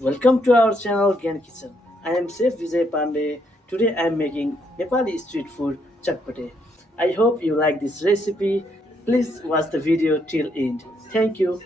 Welcome to our channel Gyan Kitchen. I am Chef Vijay Pandey. Today I am making Nepali street food Chatpate. I hope you like this recipe. Please watch the video till end. Thank you.